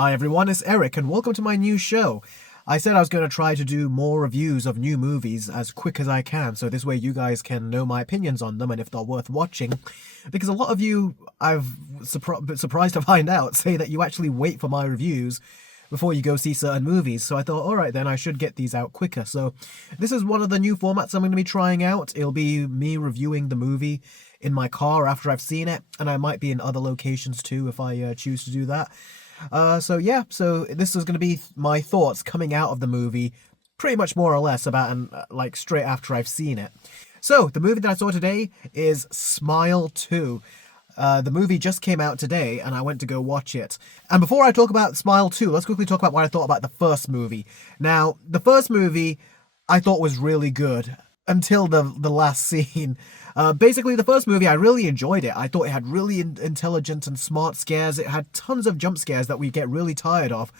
Hi everyone, it's Eric and welcome to my new show. I said I was going to try to do more reviews of new movies as quick as I can, so this way you guys can know my opinions on them and if they're worth watching. Because a lot of you, I've surprised to find out, say that you actually wait for my reviews before you go see certain movies, so I thought, alright then, I should get these out quicker. So this is one of the new formats I'm going to be trying out. It'll be me reviewing the movie in my car after I've seen it, and I might be in other locations too if I choose to do that. So this is going to be my thoughts coming out of the movie, pretty much more or less about like straight after I've seen it. So the movie that I saw today is Smile 2. The movie just came out today and I went to go watch it. And before I talk about Smile 2, let's quickly talk about what I thought about the first movie. Now, the first movie I thought was really good until the last scene. Basically, the first movie, I really enjoyed it. I thought it had really intelligent and smart scares. It had tons of jump scares that we get really tired of.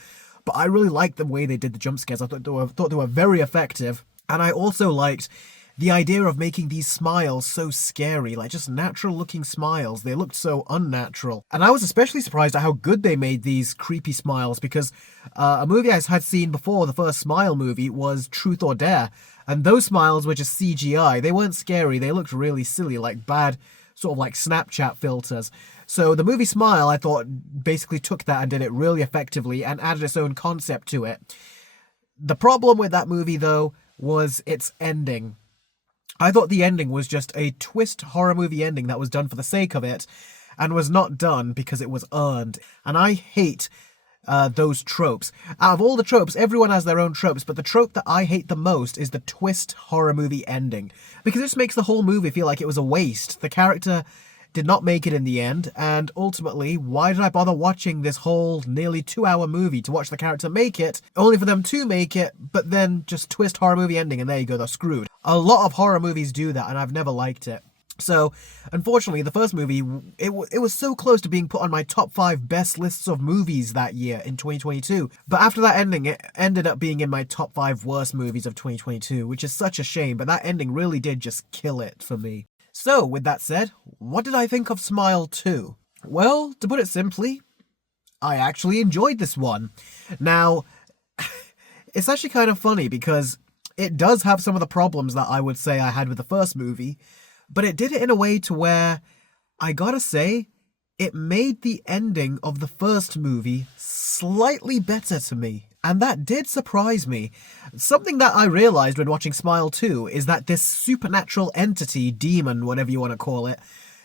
But I really liked the way they did the jump scares. I thought they were very effective. And I also liked the idea of making these smiles so scary, like just natural looking smiles. They looked so unnatural. And I was especially surprised at how good they made these creepy smiles, because a movie I had seen before the first Smile movie was Truth or Dare. And those smiles were just CGI. They weren't scary. They looked really silly, like bad, sort of like Snapchat filters. So the movie Smile, I thought, basically took that and did it really effectively and added its own concept to it. The problem with that movie, though, was its ending. I thought the ending was just a twist horror movie ending that was done for the sake of it and was not done because it was earned. And I hate those tropes. Out of all the tropes, everyone has their own tropes, but the trope that I hate the most is the twist horror movie ending. Because this makes the whole movie feel like it was a waste. The character did not make it in the end, and ultimately, why did I bother watching this whole nearly 2-hour movie to watch the character make it, only for them to make it, but then just twist horror movie ending and there you go, they're screwed. A lot of horror movies do that, and I've never liked it. So, unfortunately, the first movie, it was so close to being put on my top 5 best lists of movies that year in 2022. But after that ending, it ended up being in my top 5 worst movies of 2022, which is such a shame, but that ending really did just kill it for me. So, with that said, what did I think of Smile 2? Well, to put it simply, I actually enjoyed this one. Now, it's actually kind of funny because it does have some of the problems that I would say I had with the first movie, but it did it in a way to where, I gotta say, it made the ending of the first movie slightly better to me. And that did surprise me. Something that I realized when watching Smile 2 is that this supernatural entity, demon, whatever you want to call it,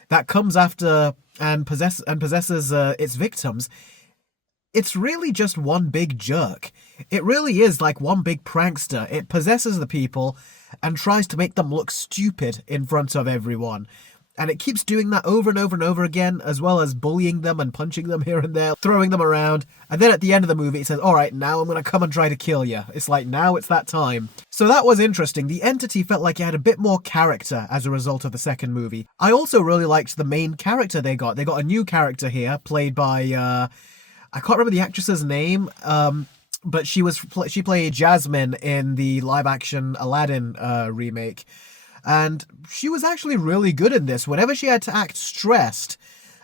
that comes after and possesses its victims, it's really just one big jerk. It really is like one big prankster. It possesses the people and tries to make them look stupid in front of everyone. And it keeps doing that over and over and over again, as well as bullying them and punching them here and there, throwing them around. And then at the end of the movie, it says, alright, now I'm going to come and try to kill you. It's like, now it's that time. So that was interesting. The entity felt like it had a bit more character as a result of the second movie. I also really liked the main character they got. They got a new character here, played by, I can't remember the actress's name, but she played Jasmine in the live-action Aladdin remake. And she was actually really good in this. Whenever she had to act stressed,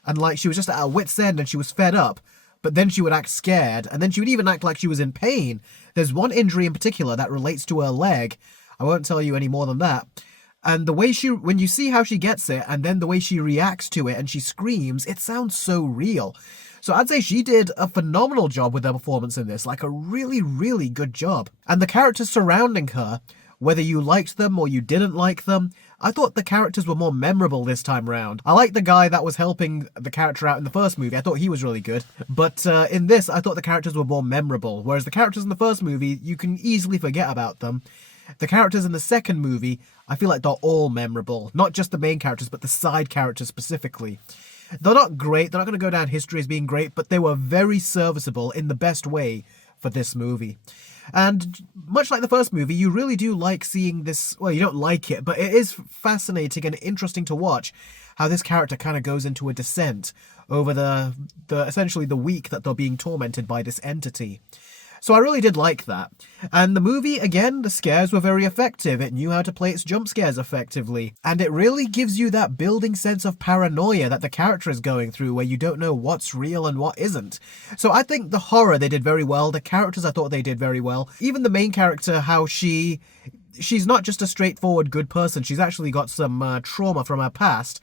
and like she was just at her wit's end and she was fed up, but then she would act scared, and then she would even act like she was in pain. There's one injury in particular that relates to her leg. I won't tell you any more than that. And the way when you see how she gets it, and then the way she reacts to it and she screams, it sounds so real. So I'd say she did a phenomenal job with her performance in this, like a really, really good job. And the characters surrounding her, whether you liked them or you didn't like them, I thought the characters were more memorable this time round. I liked the guy that was helping the character out in the first movie. I thought he was really good. But in this, I thought the characters were more memorable. Whereas the characters in the first movie, you can easily forget about them. The characters in the second movie, I feel like they're all memorable. Not just the main characters, but the side characters specifically. They're not great. They're not going to go down history as being great, but they were very serviceable in the best way for this movie. And much like the first movie, you really do like seeing this. Well, you don't like it, but it is fascinating and interesting to watch how this character kind of goes into a descent over the essentially the week that they're being tormented by this entity. So I really did like that. And the movie, again, the scares were very effective. It knew how to play its jump scares effectively. And it really gives you that building sense of paranoia that the character is going through, where you don't know what's real and what isn't. So I think the horror they did very well. The characters I thought they did very well. Even the main character, how she's not just a straightforward good person. She's actually got some trauma from her past.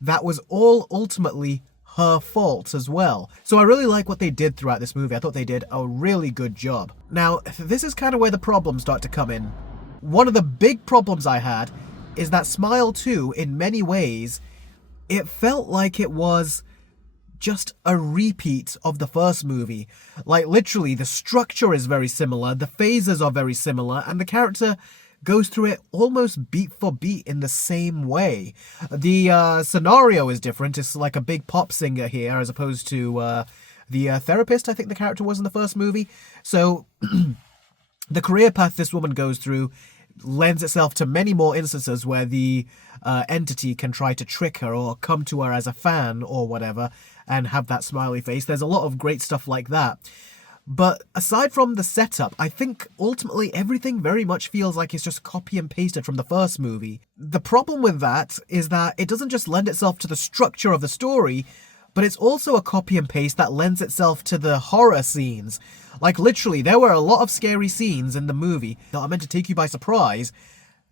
That was all ultimately her fault as well. So I really like what they did throughout this movie. I thought they did a really good job. Now, this is kind of where the problems start to come in. One of the big problems I had is that Smile 2, in many ways, it felt like it was just a repeat of the first movie. Like, literally, the structure is very similar, the phases are very similar, and the character goes through it almost beat for beat in the same way. The scenario is different. It's like a big pop singer here as opposed to the therapist, I think the character was in the first movie. So the career path this woman goes through lends itself to many more instances where the entity can try to trick her or come to her as a fan or whatever and have that smiley face. There's a lot of great stuff like that. But aside from the setup, I think ultimately everything very much feels like it's just copy and pasted from the first movie. The problem with that is that it doesn't just lend itself to the structure of the story, but it's also a copy and paste that lends itself to the horror scenes. Like literally, there were a lot of scary scenes in the movie that are meant to take you by surprise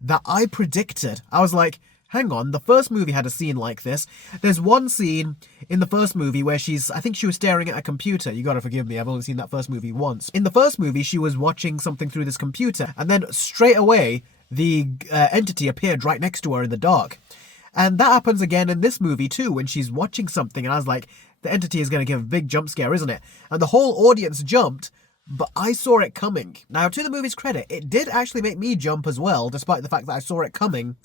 that I predicted. I was like, hang on, the first movie had a scene like this. There's one scene in the first movie where I think she was staring at a computer. You gotta forgive me, I've only seen that first movie once. In the first movie, she was watching something through this computer, and then straight away, the entity appeared right next to her in the dark. And that happens again in this movie too, when she's watching something, and I was like, the entity is gonna give a big jump scare, isn't it? And the whole audience jumped, but I saw it coming. Now, to the movie's credit, it did actually make me jump as well, despite the fact that I saw it coming.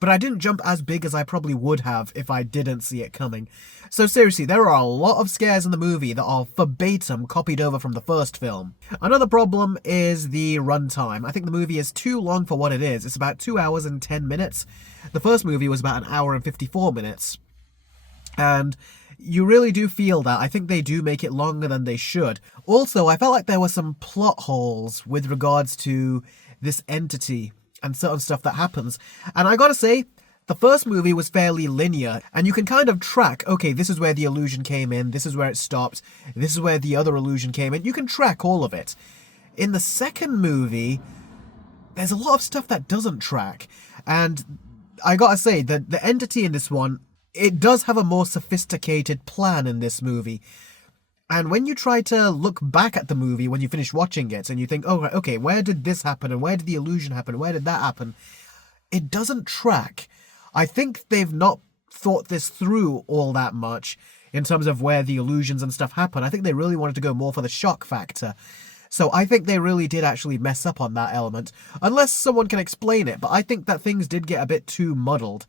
But I didn't jump as big as I probably would have if I didn't see it coming. So seriously, there are a lot of scares in the movie that are verbatim copied over from the first film. Another problem is the runtime. I think the movie is too long for what it is. It's about 2 hours and 10 minutes. The first movie was about 1 hour and 54 minutes. And you really do feel that. I think they do make it longer than they should. Also, I felt like there were some plot holes with regards to this entity and certain stuff that happens. And I gotta say, the first movie was fairly linear, and you can kind of track, okay, this is where the illusion came in, this is where it stopped, this is where the other illusion came in. You can track all of it. In the second movie, there's a lot of stuff that doesn't track. And I gotta say, that the entity in this one, it does have a more sophisticated plan in this movie. And when you try to look back at the movie when you finish watching it and you think, oh, okay, where did this happen and where did the illusion happen? Where did that happen? It doesn't track. I think they've not thought this through all that much in terms of where the illusions and stuff happen. I think they really wanted to go more for the shock factor. So I think they really did actually mess up on that element, unless someone can explain it. But I think that things did get a bit too muddled,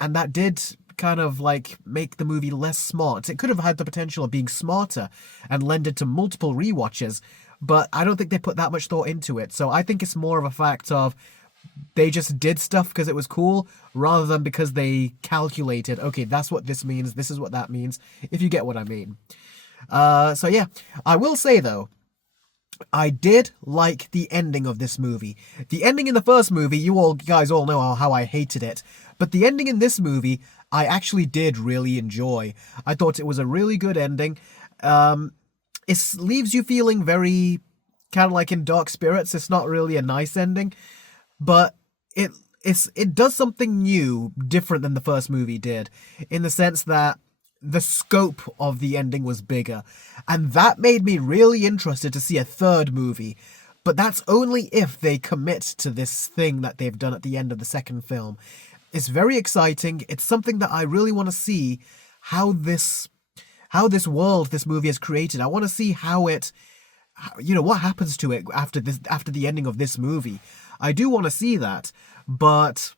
and that did kind of like make the movie less smart. It could have had the potential of being smarter and lend it to multiple rewatches, but I don't think they put that much thought into it. So I think it's more of a fact of they just did stuff because it was cool rather than because they calculated, okay, that's what this means, this is what that means, if you get what I mean. So yeah, I will say though, I did like the ending of this movie. The ending in the first movie, you guys all know how I hated it. But the ending in this movie, I actually did really enjoy. I thought it was a really good ending. It leaves you feeling very kind of like in dark spirits. It's not really a nice ending, but it does something new, different than the first movie did, in the sense that the scope of the ending was bigger. And that made me really interested to see a third movie. But that's only if they commit to this thing that they've done at the end of the second film. It's very exciting. It's something that I really want to see how this world this movie has created. I want to see what happens to it after the ending of this movie. I do want to see that, but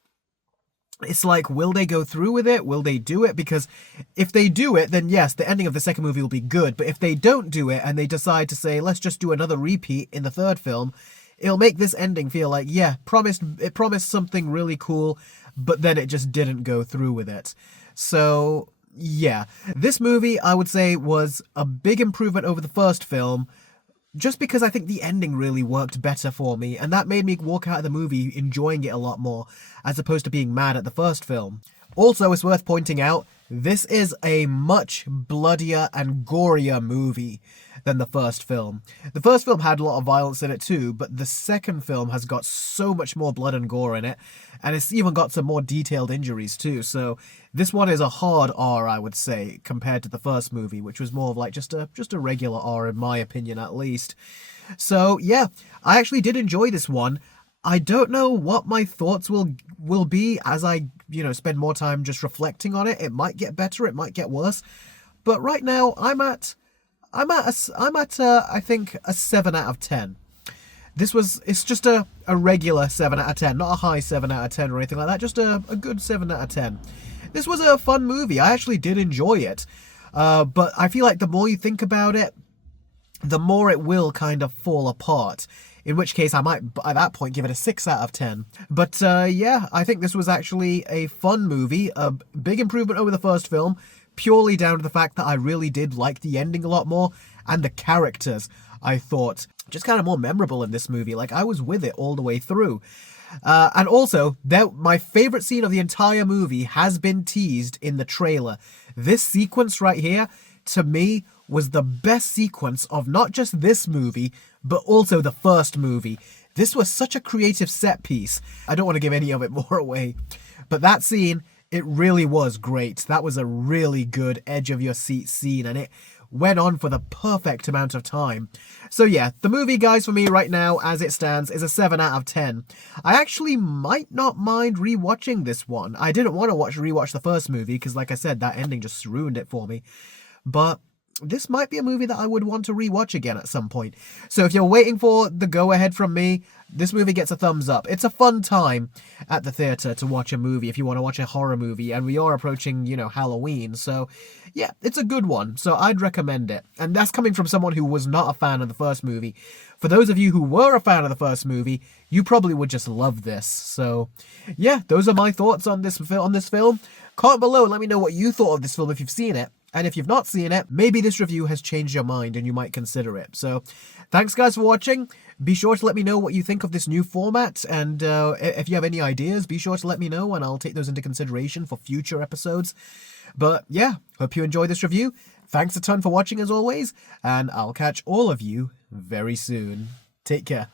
it's like, will they go through with it? Will they do it? Because if they do it, then yes, the ending of the second movie will be good. But if they don't do it and they decide to say, let's just do another repeat in the third film, it'll make this ending feel like, yeah, it promised something really cool, but then it just didn't go through with it. So yeah, this movie, I would say, was a big improvement over the first film, just because I think the ending really worked better for me, and that made me walk out of the movie enjoying it a lot more, as opposed to being mad at the first film. Also, it's worth pointing out, this is a much bloodier and gorier movie than the first film. The first film had a lot of violence in it too, but the second film has got so much more blood and gore in it, and it's even got some more detailed injuries too, so this one is a hard R, I would say, compared to the first movie, which was more of like just a regular R in my opinion at least. So yeah, I actually did enjoy this one. I don't know what my thoughts will be as I, spend more time just reflecting on it. It might get better, it might get worse, but right now I think a 7 out of 10. It's just a regular 7 out of 10, not a high 7 out of 10 or anything like that, just a good 7 out of 10. This was a fun movie. I actually did enjoy it, but I feel like the more you think about it, the more it will kind of fall apart. In which case, I might, at that point, give it a 6 out of 10. But yeah, I think this was actually a fun movie, a big improvement over the first film, purely down to the fact that I really did like the ending a lot more, and the characters, I thought, just kind of more memorable in this movie. Like, I was with it all the way through. And also, my favorite scene of the entire movie has been teased in the trailer. This sequence right here, to me, was the best sequence of not just this movie, but also the first movie. This was such a creative set piece. I don't want to give any of it more away, but that scene, it really was great. That was a really good edge of your seat scene, and it went on for the perfect amount of time. So yeah, the movie, guys, for me right now, as it stands, is a 7 out of 10. I actually might not mind rewatching this one. I didn't want to rewatch the first movie, because like I said, that ending just ruined it for me. But this might be a movie that I would want to rewatch again at some point. So if you're waiting for the go-ahead from me, this movie gets a thumbs up. It's a fun time at the theater to watch a movie if you want to watch a horror movie, and we are approaching, Halloween, so yeah, it's a good one, so I'd recommend it. And that's coming from someone who was not a fan of the first movie. For those of you who were a fan of the first movie, you probably would just love this. So yeah, those are my thoughts on this film. Comment below and let me know what you thought of this film if you've seen it. And if you've not seen it, maybe this review has changed your mind and you might consider it. So thanks guys for watching. Be sure to let me know what you think of this new format. And if you have any ideas, be sure to let me know and I'll take those into consideration for future episodes. But yeah, hope you enjoyed this review. Thanks a ton for watching as always. And I'll catch all of you very soon. Take care.